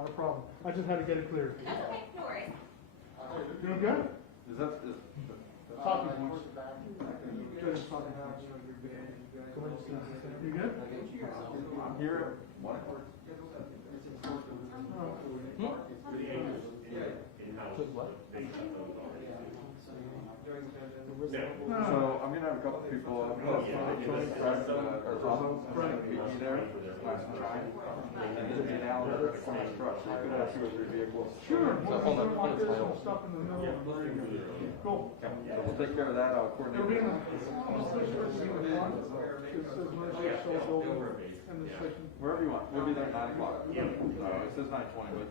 Not a problem. I just had to get it clear. That's okay, no worries. Doing good? Is that, Talking points. Good, talking points. Go ahead and stand. You good? I'm here at 1 o'clock. So I'm gonna have a couple people up meet you there, nice and dry. And there'll be an alley right from this truck, so you could have 2 or 3 vehicles. Sure. Like this and stuff in the middle. Cool. So we'll take care of that, I'll coordinate. It'll be in the, it says Mercer Soul Building and the station. Wherever you want, we'll be there at 9 o'clock. It says 9:20, but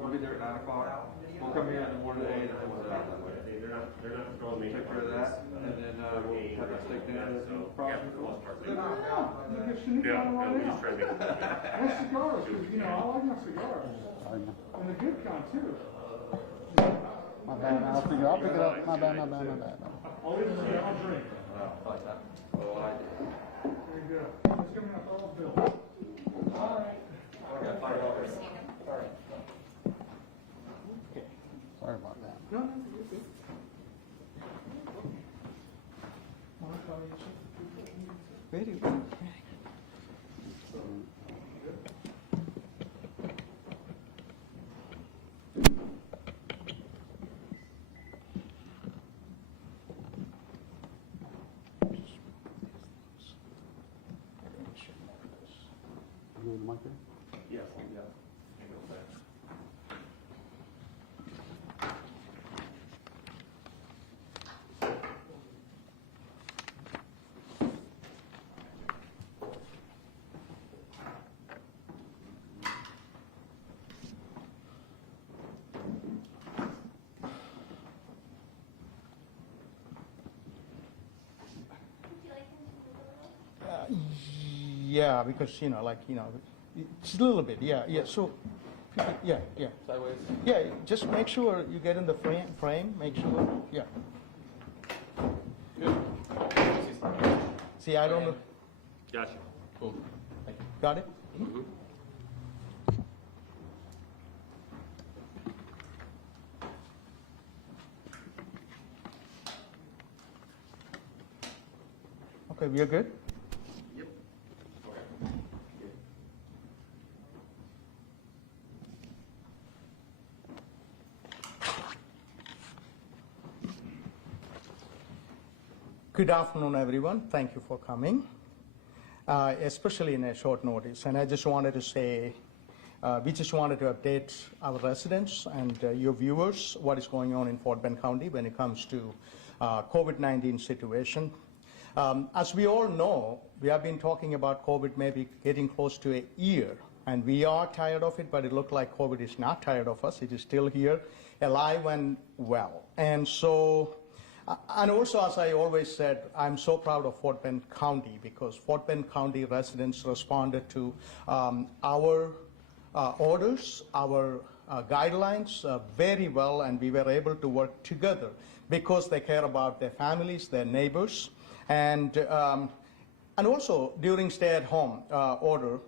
we'll be there at 9 o'clock. We'll come here in the morning at 8 and then we'll head out that way. Take care of that, and then we'll have that steak dinner and probably. Yeah, nice cigars, because, you know, I like my cigars. And the good kind, too. My bad, I'll pick it up. My bad. I'll leave it to you, I'll drink. I like that. Oh, I did. There you go. Let's give me a $12 bill. All right. I got $5. Sorry. Sorry about that. No, you're good. Very good. You in the mic there? Yes, yeah. Yeah, because, it's a little bit, yeah, so, yeah. Sideways? Yeah, just make sure you get in the frame, make sure, yeah. Good. See, I don't know, Gotcha. Cool. Thank you. got it? Mm-hmm. Okay, we are good? Yep. Good afternoon, everyone. Thank you for coming, especially in a short notice. And I just wanted to say, we just wanted to update our residents and your viewers what is going on in Fort Bend County when it comes to COVID-19 situation. As we all know, we have been talking about COVID maybe getting close to a year, and we are tired of it, but it looks like COVID is not tired of us. It is still here, alive and well. And so, and also, as I always said, I'm so proud of Fort Bend County because Fort Bend County residents responded to our orders, our guidelines very well, and we were able to work together because they care about their families, their neighbors, and also during stay-at-home order,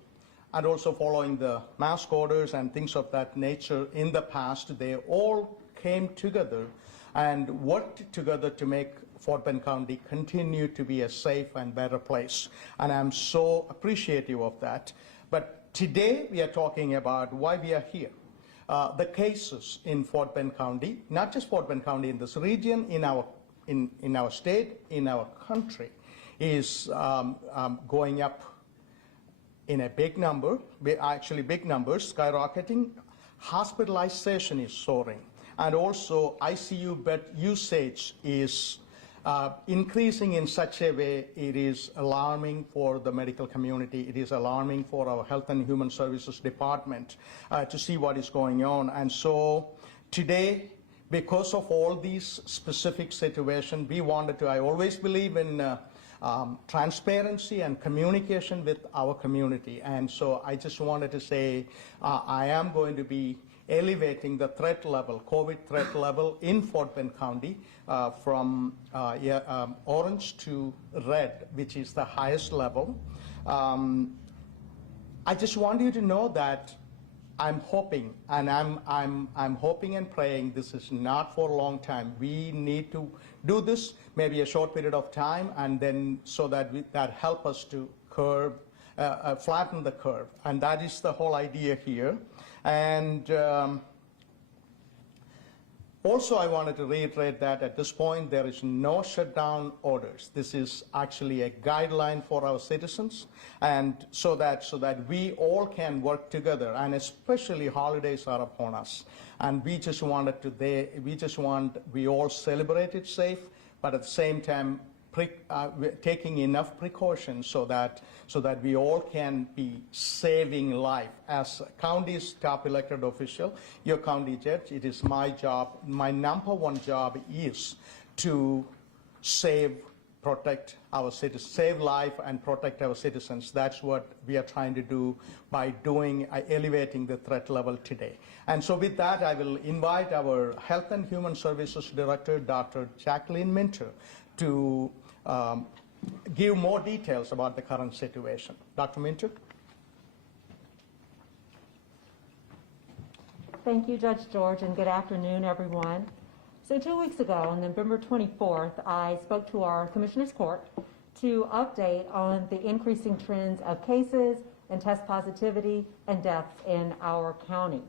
and also following the mask orders and things of that nature in the past, they all came together and worked together to make Fort Bend County continue to be a safe and better place. And I'm so appreciative of that. But today we are talking about why we are here. The cases in Fort Bend County, not just Fort Bend County, in this region, in our state, in our country, is going up in a big number, actually big numbers, skyrocketing. Hospitalization is soaring. And also ICU bed usage is increasing in such a way it is alarming for the medical community. It is alarming for our Health and Human Services Department to see what is going on. And so today, because of all these specific situations, we wanted to, I always believe in transparency and communication with our community. And so I just wanted to say I am going to be elevating the threat level, COVID threat level in Fort Bend County from orange to red, which is the highest level. I just want you to know that I'm hoping, and I'm hoping and praying this is not for a long time. We need to do this maybe a short period of time, and then so that that help us to flatten the curve, and that is the whole idea here. And also, I wanted to reiterate that at this point, there is no shutdown orders. This is actually a guideline for our citizens, and so that we all can work together. And especially holidays are upon us, and we just want we all celebrate it safe, but at the same time, taking enough precautions so that we all can be saving life. As county's top elected official, your county judge, it is my job, my number one job is to protect our citizens, save life and protect our citizens. That's what we are trying to do by elevating the threat level today. And so with that, I will invite our Health and Human Services Director, Dr. Jacqueline Minter, to give more details about the current situation. Dr. Minter? Thank you, Judge George, and good afternoon, everyone. So 2 weeks ago, on November 24th, I spoke to our Commissioner's Court to update on the increasing trends of cases and test positivity and deaths in our county.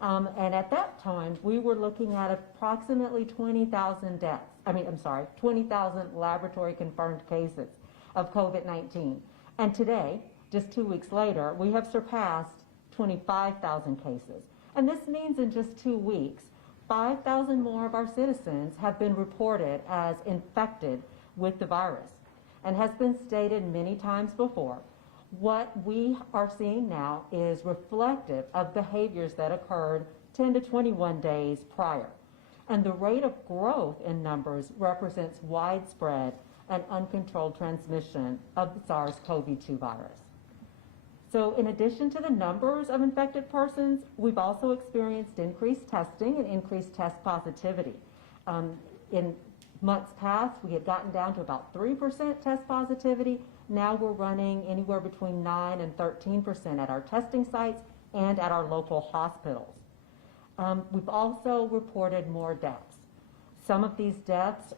And at that time, we were looking at approximately 20,000 deaths. 20,000 laboratory confirmed cases of COVID-19. And today, just 2 weeks later, we have surpassed 25,000 cases. And this means in just 2 weeks, 5,000 more of our citizens have been reported as infected with the virus. And has been stated many times before, what we are seeing now is reflective of behaviors that occurred 10 to 21 days prior. And the rate of growth in numbers represents widespread and uncontrolled transmission of the SARS-CoV-2 virus. So in addition to the numbers of infected persons, we've also experienced increased testing and increased test positivity. In months past, we had gotten down to about 3% test positivity. Now we're running anywhere between 9 and 13% at our testing sites and at our local hospitals. We've also reported more deaths. Some of these deaths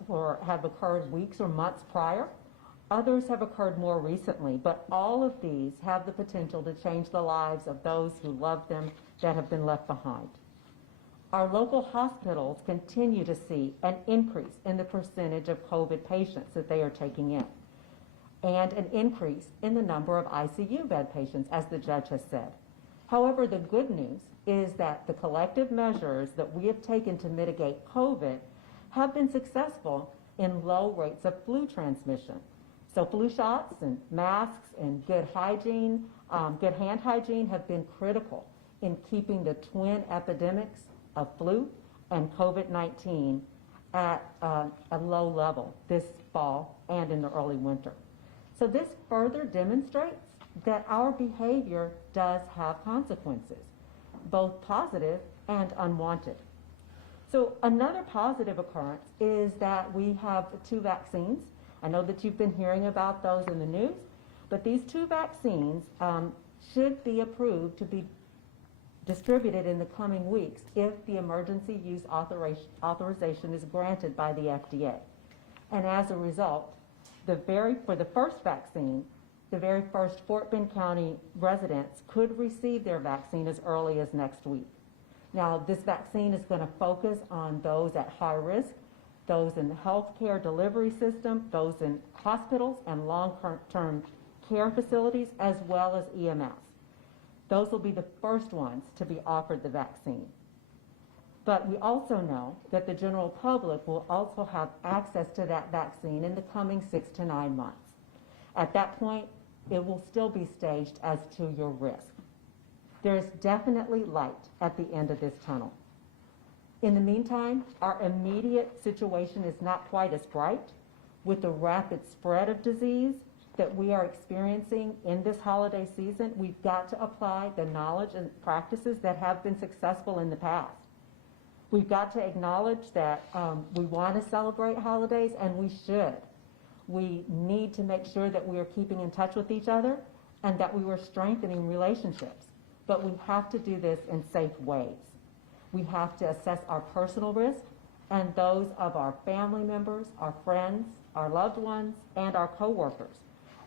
have occurred weeks or months prior. Others have occurred more recently, but all of these have the potential to change the lives of those who love them that have been left behind. Our local hospitals continue to see an increase in the percentage of COVID patients that they are taking in, and an increase in the number of ICU bed patients, as the judge has said. However, the good news is that the collective measures that we have taken to mitigate COVID have been successful in low rates of flu transmission. So flu shots and masks and good hygiene, good hand hygiene have been critical in keeping the twin epidemics of flu and COVID-19 at a low level this fall and in the early winter. So this further demonstrates that our behavior does have consequences, both positive and unwanted. So another positive occurrence is that we have 2 vaccines. I know that you've been hearing about those in the news, but these 2 vaccines should be approved to be distributed in the coming weeks if the emergency use authorization is granted by the FDA. And as a result, for the first vaccine, the very first Fort Bend County residents could receive their vaccine as early as next week. Now, this vaccine is going to focus on those at high risk, those in the healthcare delivery system, those in hospitals and long-term care facilities, as well as EMS. Those will be the first ones to be offered the vaccine. But we also know that the general public will also have access to that vaccine in the coming 6 to 9 months. At that point, it will still be staged as to your risk. There is definitely light at the end of this tunnel. In the meantime, our immediate situation is not quite as bright. With the rapid spread of disease that we are experiencing in this holiday season, we've got to apply the knowledge and practices that have been successful in the past. We've got to acknowledge that we want to celebrate holidays, and we should. We need to make sure that we are keeping in touch with each other and that we are strengthening relationships. but we have to do this in safe ways. We have to assess our personal risk and those of our family members, our friends, our loved ones, and our coworkers.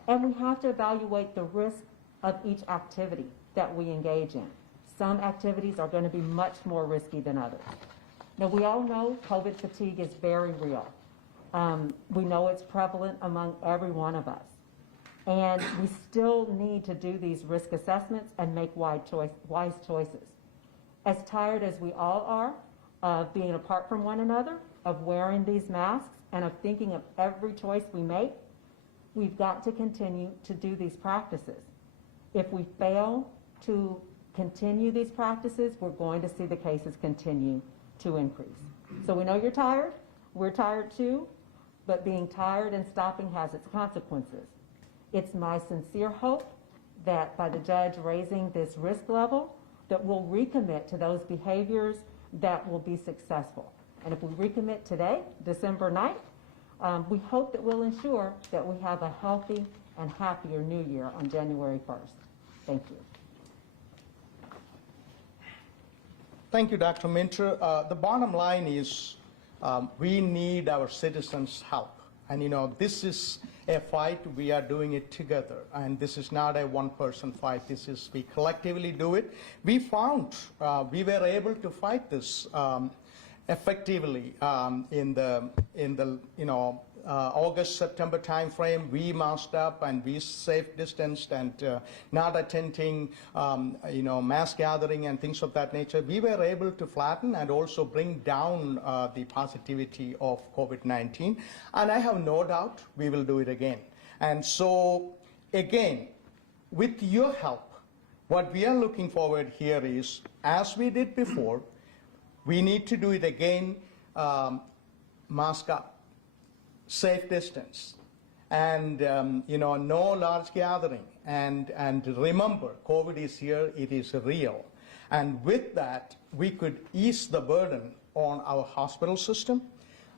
And we have to evaluate the risk of each activity that we engage in. Some activities are going to be much more risky than others. Now, we all know COVID fatigue is very real. We know it's prevalent among every one of us. And we still need to do these risk assessments and make wise choices. As tired as we all are of being apart from one another, of wearing these masks, and of thinking of every choice we make, we've got to continue to do these practices. If we fail to continue these practices, we're going to see the cases continue to increase. So we know you're tired, we're tired too, but being tired and stopping has its consequences. It's my sincere hope that by the judge raising this risk level, that we'll recommit to those behaviors that will be successful. And if we recommit today, December 9th, we hope that we'll ensure that we have a healthy and happier new year on January 1st. Thank you. Thank you, Dr. Minter. The bottom line is we need our citizens' help. And this is a fight, we are doing it together. And this is not a one-person fight, this is we collectively do it. We found we were able to fight this effectively in the August, September timeframe. We masked up and we safe distanced and not attending mass gathering and things of that nature. We were able to flatten and also bring down the positivity of COVID-19. And I have no doubt we will do it again. And so again, with your help, what we are looking forward here is, as we did before, we need to do it again, mask up, safe distance, and no large gathering. And remember, COVID is here, it is real. And with that, we could ease the burden on our hospital system,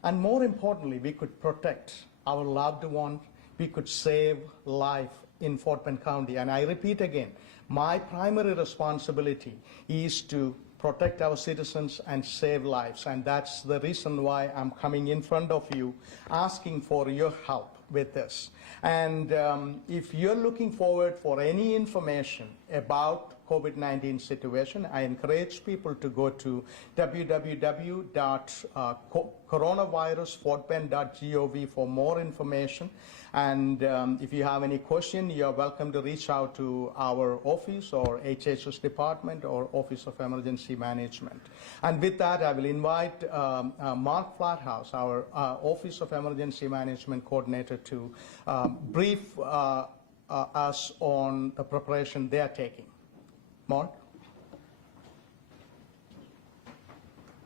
and more importantly, we could protect our loved one, we could save life in Fort Bend County. And I repeat again, my primary responsibility is to protect our citizens and save lives. And that's the reason why I'm coming in front of you, asking for your help with this. And if you're looking forward for any information about COVID-19 situation, I encourage people to go to www.coronavirusfortbend.gov for more information. And if you have any question, you're welcome to reach out to our office or HHS department or Office of Emergency Management. And with that, I will invite Mark Flathouse, our Office of Emergency Management Coordinator, to brief us on the preparation they are taking. Mark?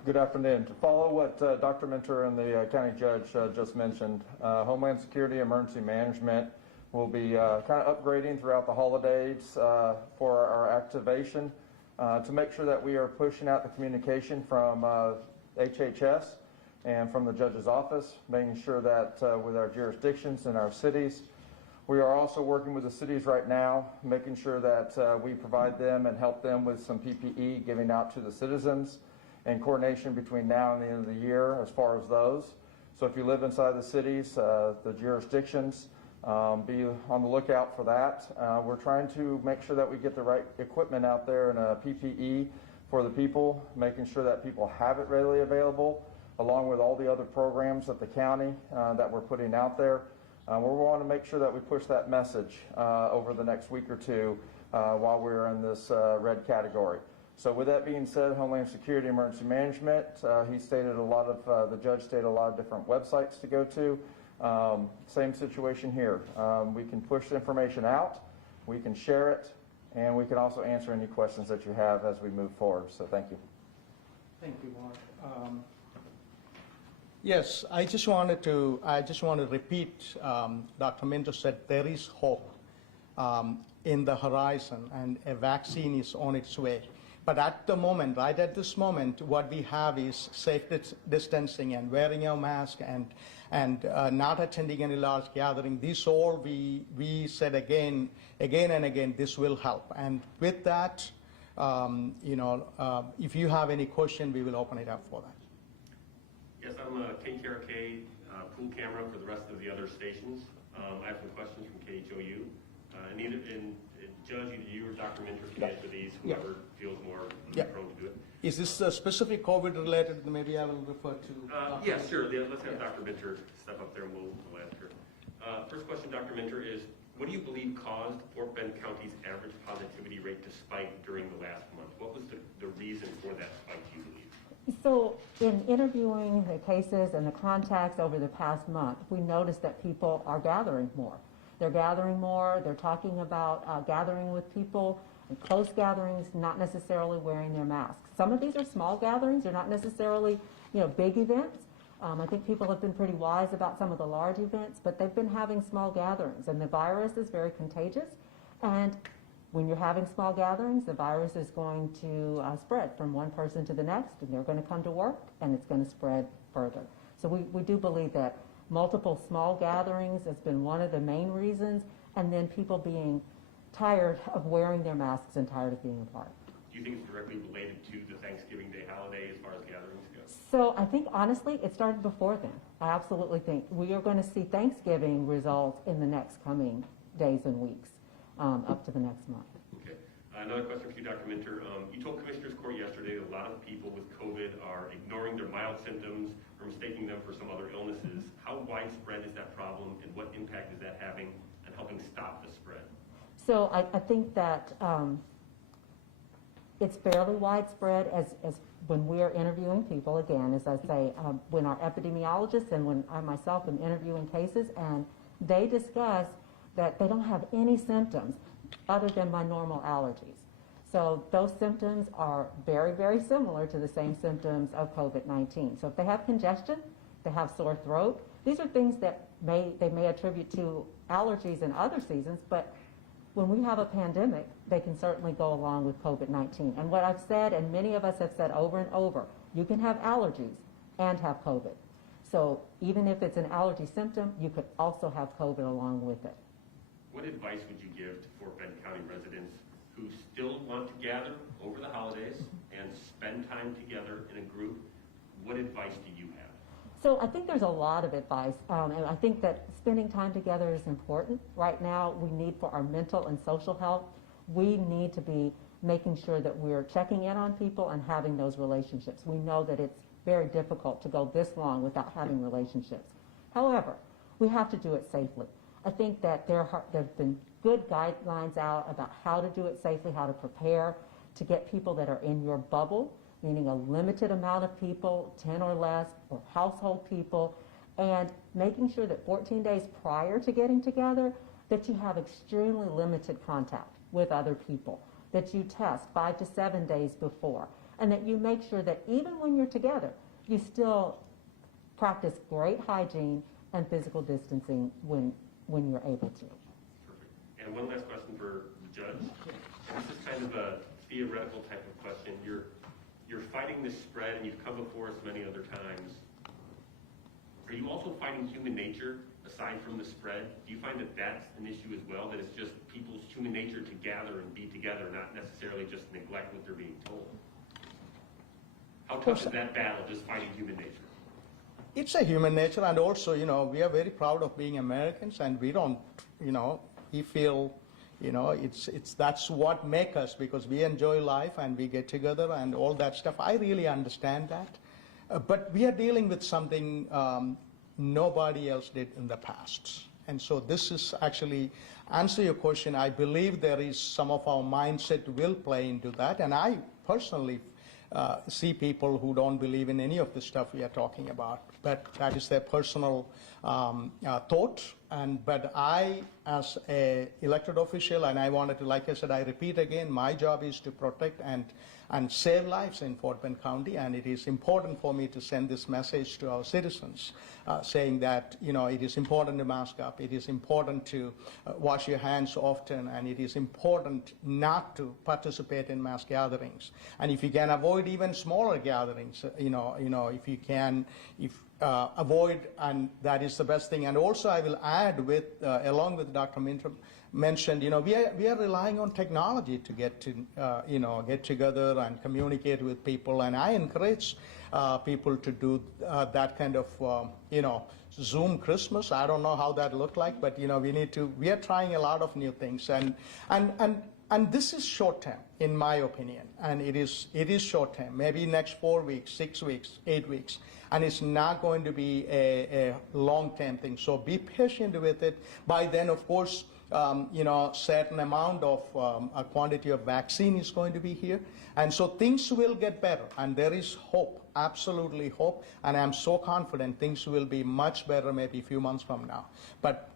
Good afternoon. To follow what Dr. Minter and the county judge just mentioned, Homeland Security Emergency Management will be kind of upgrading throughout the holidays for our activation to make sure that we are pushing out the communication from HHS and from the judge's office, making sure that with our jurisdictions and our cities. We are also working with the cities right now, making sure that we provide them and help them with some PPE, giving out to the citizens, and coordination between now and the end of the year as far as those. So if you live inside the cities, the jurisdictions, be on the lookout for that. We're trying to make sure that we get the right equipment out there and PPE for the people, making sure that people have it readily available, along with all the other programs at the county that we're putting out there. We want to make sure that we push that message over the next week or two while we're in this red category. So with that being said, Homeland Security Emergency Management, he stated a lot of, the judge stated a lot of different websites to go to. Same situation here. We can push the information out, we can share it, and we can also answer any questions that you have as we move forward. So thank you. Thank you, Mark. Yes, I just want to repeat, Dr. Minter said there is hope in the horizon and a vaccine is on its way. But at the moment, right at this moment, what we have is safe distancing and wearing a mask and not attending any large gathering. This all we said again and again, this will help. And with that, If you have any question, we will open it up for that. Yes, I'm a KKRK pool camera for the rest of the other stations. I have some questions from KHOU. And Judge, either you or Dr. Minter can answer these, whoever feels more prone to do it. Is this specific COVID related? Maybe I will refer to. Yeah, sure. Let's have Dr. Minter step up there and we'll ask her. First question, Dr. Minter, is what do you believe caused Fort Bend County's average positivity rate to spike during the last month? What was the reason for that spike, do you believe? So in interviewing the cases and the contacts over the past month, we noticed that people are gathering more. They're gathering more, they're talking about gathering with people, in close gatherings, not necessarily wearing their masks. Some of these are small gatherings, they're not necessarily big events. I think people have been pretty wise about some of the large events, but they've been having small gatherings, and the virus is very contagious. And when you're having small gatherings, the virus is going to spread from one person to the next, and they're going to come to work, and it's going to spread further. So we do believe that multiple small gatherings has been one of the main reasons, and then people being tired of wearing their masks and tired of being apart. Do you think it's directly related to the Thanksgiving Day holiday as far as gatherings go? So I think, honestly, it started before then. I absolutely think we are going to see Thanksgiving results in the next coming days and weeks, up to the next month. Okay. Another question for you, Dr. Minter. You told Commissioners Court yesterday that a lot of people with COVID are ignoring their mild symptoms or mistaking them for some other illnesses. How widespread is that problem, and what impact is that having on helping stop the spread? So I think that it's fairly widespread as when we are interviewing people, again, as I say, when our epidemiologists and when I myself am interviewing cases, and they discuss that they don't have any symptoms other than my normal allergies. So those symptoms are very, very similar to the same symptoms of COVID-19. So if they have congestion, they have sore throat, these are things that they may attribute to allergies in other seasons, but when we have a pandemic, they can certainly go along with COVID-19. And what I've said, and many of us have said over and over, you can have allergies and have COVID. So even if it's an allergy symptom, you could also have COVID along with it. What advice would you give to Fort Bend County residents who still want to gather over the holidays and spend time together in a group? What advice do you have? So I think there's a lot of advice, and I think that spending time together is important. Right now, we need for our mental and social health, we need to be making sure that we're checking in on people and having those relationships. We know that it's very difficult to go this long without having relationships. However, we have to do it safely. I think that there have been good guidelines out about how to do it safely, how to prepare to get people that are in your bubble, meaning a limited amount of people, 10 or less, or household people, and making sure that 14 days prior to getting together, that you have extremely limited contact with other people, that you test 5 to 7 days before, and that you make sure that even when you're together, you still practice great hygiene and physical distancing when you're able to. Perfect. And one last question for the judge. This is kind of a theoretical type of question. You're fighting this spread, and you've come before us many other times. Are you also fighting human nature aside from the spread? Do you find that that's an issue as well, that it's just people's human nature to gather and be together, not necessarily just neglect what they're being told? How tough is that battle, just fighting human nature? It's a human nature, and also, we are very proud of being Americans, and we don't, we feel, that's what makes us, because we enjoy life and we get together and all that stuff. I really understand that. But we are dealing with something nobody else did in the past. And so this is actually, answer your question, I believe there is some of our mindset will play into that. And I personally see people who don't believe in any of the stuff we are talking about, but that is their personal thought. But I, as a elected official, and I wanted to, like I said, I repeat again, my job is to protect and save lives in Fort Bend County, and it is important for me to send this message to our citizens, saying that it is important to mask up, it is important to wash your hands often, and it is important not to participate in mass gatherings. And if you can avoid even smaller gatherings, if you can, avoid, and that is the best thing. And also, I will add with, along with Dr. mentioned, we are relying on technology to get together and communicate with people, and I encourage people to do that kind of, Zoom Christmas. I don't know how that looked like, but we are trying a lot of new things, and this is short term, in my opinion, and it is short term, maybe next 4 weeks, 6 weeks, 8 weeks, and it's not going to be a long term thing. So be patient with it. By then, of course, certain amount of a quantity of vaccine is going to be here, and so things will get better, and there is hope, absolutely hope, and I'm so confident things will be much better maybe a few months from now. But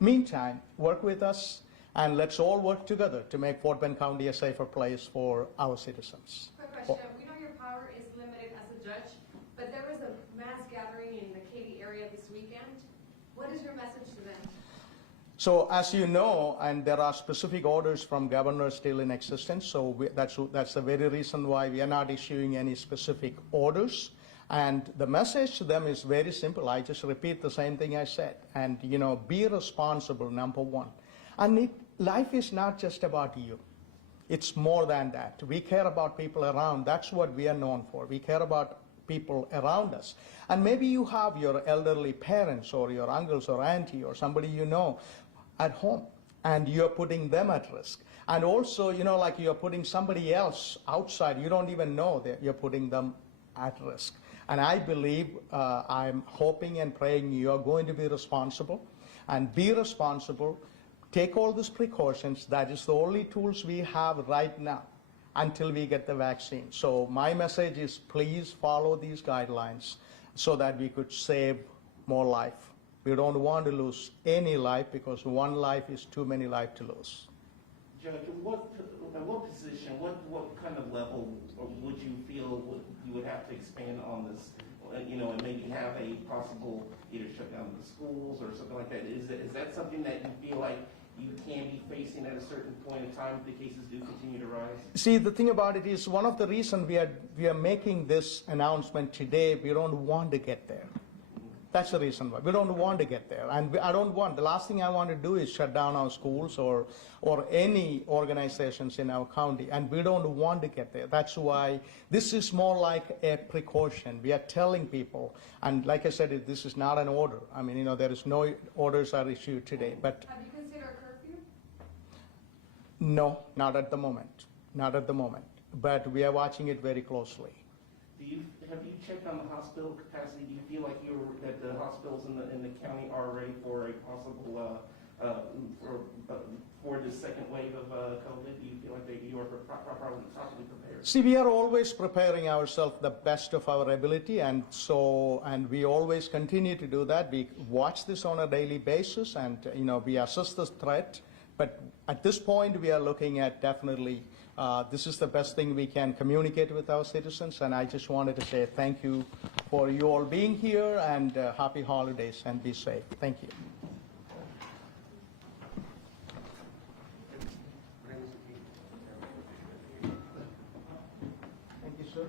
meantime, work with us, and let's all work together to make Fort Bend County a safer place for our citizens. Quick question. We know your power is limited as a judge, but there was a mass gathering in the Katy area this weekend. What is your message to them? So as you know, and there are specific orders from governor still in existence, so that's the very reason why we are not issuing any specific orders. And the message to them is very simple. I just repeat the same thing I said. And, be responsible, number one. And life is not just about you. It's more than that. We care about people around. That's what we are known for. We care about people around us. And maybe you have your elderly parents or your uncles or auntie or somebody at home, and you're putting them at risk. And also, like you're putting somebody else outside, you don't even know that you're putting them at risk. And I believe, I'm hoping and praying you're going to be responsible, and be responsible. Take all these precautions. That is the only tools we have right now until we get the vaccine. So my message is, please follow these guidelines so that we could save more life. We don't want to lose any life, because one life is too many life to lose. Judge, what position, what kind of level would you feel you would have to expand on this, and maybe have a possible either shut down the schools or something like that? Is that something that you feel like you can be facing at a certain point in time if the cases do continue to rise? See, the thing about it is, one of the reasons we are making this announcement today, we don't want to get there. That's the reason why. We don't want to get there. And the last thing I want to do is shut down our schools or any organizations in our county, and we don't want to get there. That's why this is more like a precaution. We are telling people, and like I said, this is not an order. I mean, there is no orders are issued today. But have you considered curfew? No, not at the moment. Not at the moment. But we are watching it very closely. Have you checked on the hospital capacity? Do you feel like that the hospitals in the county are ready for a possible for the second wave of COVID? Do you feel like you are properly prepared? See, we are always preparing ourselves the best of our ability, and we always continue to do that. We watch this on a daily basis, and we assess the threat. But at this point, we are looking at definitely. This is the best thing we can communicate with our citizens, and I just wanted to say thank you for you all being here, and happy holidays, and be safe. Thank you. Thank you, sir.